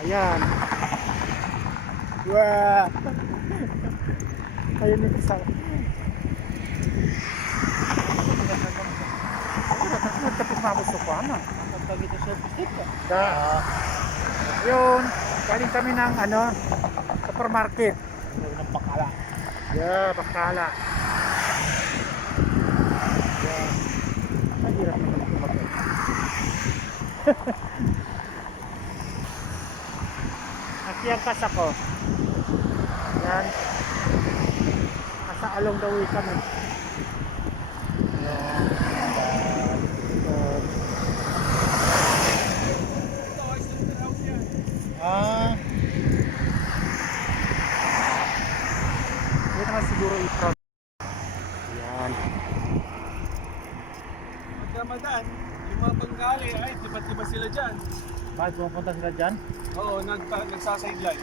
Ayan. Wah. Ayun yung isa. Tapos na ako sa pama. Pag ito service dito. Yun. Galing kami ng supermarket. Ng Bakala. Yeah, Bakala. Yeah. Ang hirap naman ito mag Nakiangkas ako. Yan. Nasa along the way kami. Ah. Hindi naman siguro i-front. Yan. Ramadan, yung mga Bengali, ay, tiba-tiba sila dyan. Bakit pumunta sila dyan? Oo, nagsasideline.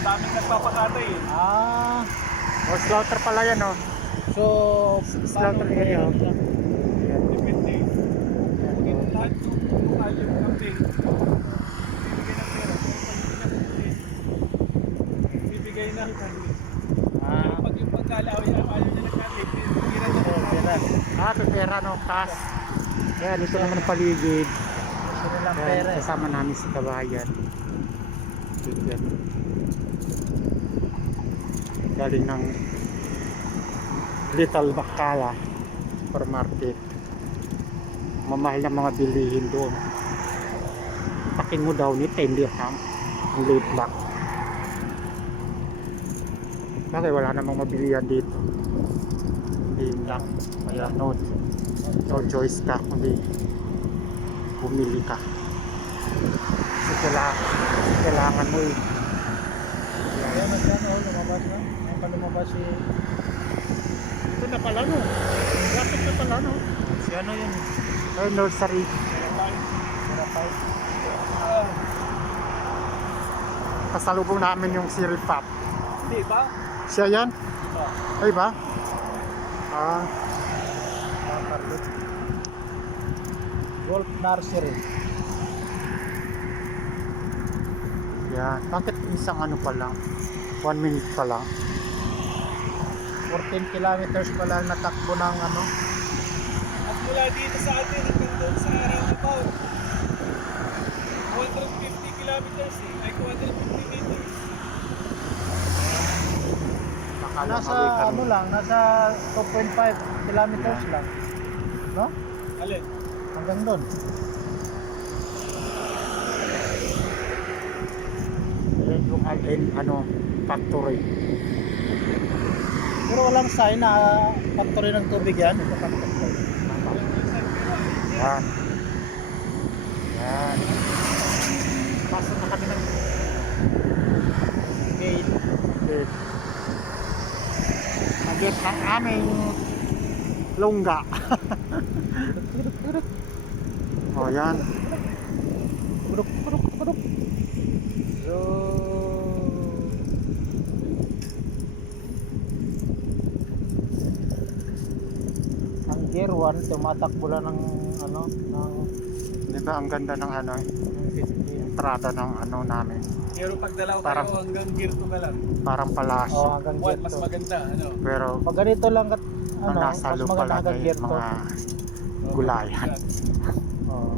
Daming nagpapakatay eh. Ah. O slaughter pala yan oh. So, Slaughter area. depende. Kung lahat yung ayaw ng campaign, bibigay ng campaign. Ah. Pag yung pagkalaway, ayaw nila ng campaign, bibigyan ng Pera no, cash. Yan, ito naman ang paligid. Gusto nilang Yan, pera eh. kasama namin sa kabayan. Yan. Galing ng Little Bakala supermarket. Mamahal na mga bilihin doon. Pakin mo daw ni 10 dirham ang late back. Bakit wala namang mabilihan dito? Hindi lang. Kaya no choice ka kundi bumili ka. Kasi kailangan mo eh. Kaya magkano, lumabas na? May pa lumabas si... Ito na pala no. Lapit na pala no. Si ano yun? Ay, nursery. Rapay. Pasalubong namin yung cereal pop. Hindi ba? Siya yan? Ay ba? Ah, Golf Nursery. yan. Bakit isang ano pa lang? 1 minute pa lang. 14 kilometers pa lang natakbo ng ano. At mula dito sa atin hanggang doon sa roundabout. 150 kilometers eh. Ay 250 meters. Nasa ano lang, nasa 2.5 kilometers lang. No? Alin? Hanggang doon. Yan yung factory. Pero walang sign na factory ng tubig yan. Yan. Yan. Pasok na kami ng gate. Nag-gate ng aming lungga. O yan. Puruk. So, ang gear 1 tumatakbo lang ng ano, ng Di ba ang ganda ng 15. entrada ng namin. Pero pag dalaw Parang- kayo hanggang gear 2 na lang. Parang palasyo. Oh, hanggang gear 2. Mas maganda, ano? Pero Pag ganito lang ang nasa mas loob maganda pala hanggang ay gear 2. mga gulayan. Oh.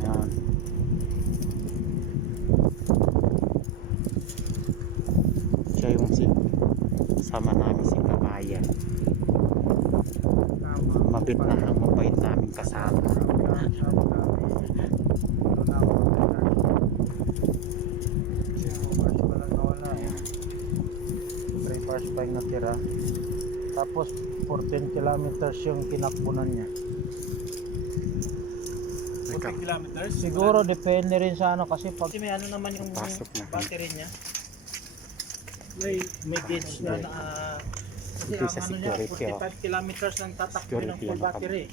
Ayan. Siya yung sama namin si kabayan. Mabit na ang mabait namin kasama. First pa yung natira. Tapos 14 kilometers yung tinakbunan niya. 14 kilometers? Siguro depende rin sa ano kasi pag may ano naman yung Pasok na. battery niya. May gauge na kasi Ito ang sa ano niya security, 45 kilometers ng tatakbo ng Security, full ano, battery.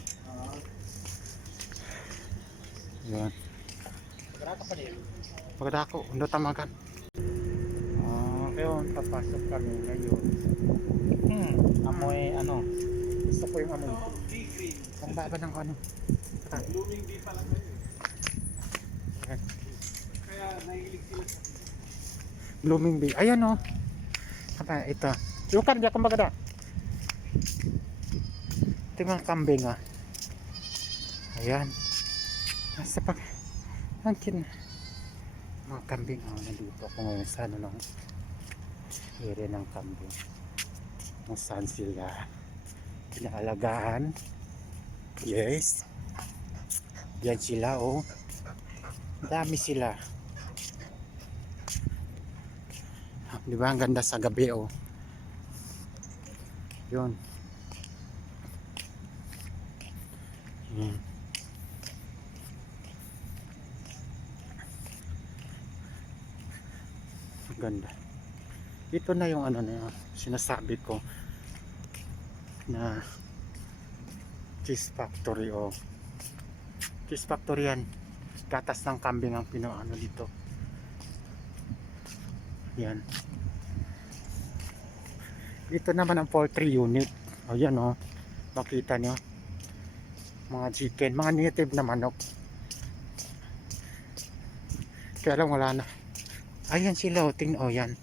Ayan. Pagkaka pa rin. Maganda ako, undo tamagan. Ngayon, papasok kami ngayon. Amoy ano? Gusto ko yung amoy. Ang baba ng ano. Blooming bee pa lang ngayon. Ayan. Blooming Bay. Ayan oh. Apa ito? Lukan dia kumbaga da. Ito yung mga kambing ah. Ayan. Nasa pag angkin. Mga kambing oh, nandito ako ngayon sa ano ng area ng kambing. Kung saan sila pinaalagaan. Yes. Yan sila oh. Dami sila. Di ba ang ganda sa gabi oh. Yun. Ang ganda. Ito na yung ano na sinasabi ko na cheese factory oh. Cheese factory yan. Gatas ng kambing ang pinoano dito. Yan. Ito naman ang poultry unit. O yan o. Makita nyo. Mga chicken. Mga native na manok. Kaya lang wala na. Ayan sila o. Tingnan o yan.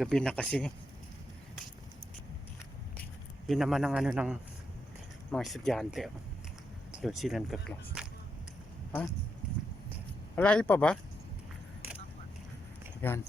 Gabi na kasi. Yun naman ang ano ng mga estudyante o. Doon sila nagka-class. Ha? Malayo pa ba? Yan.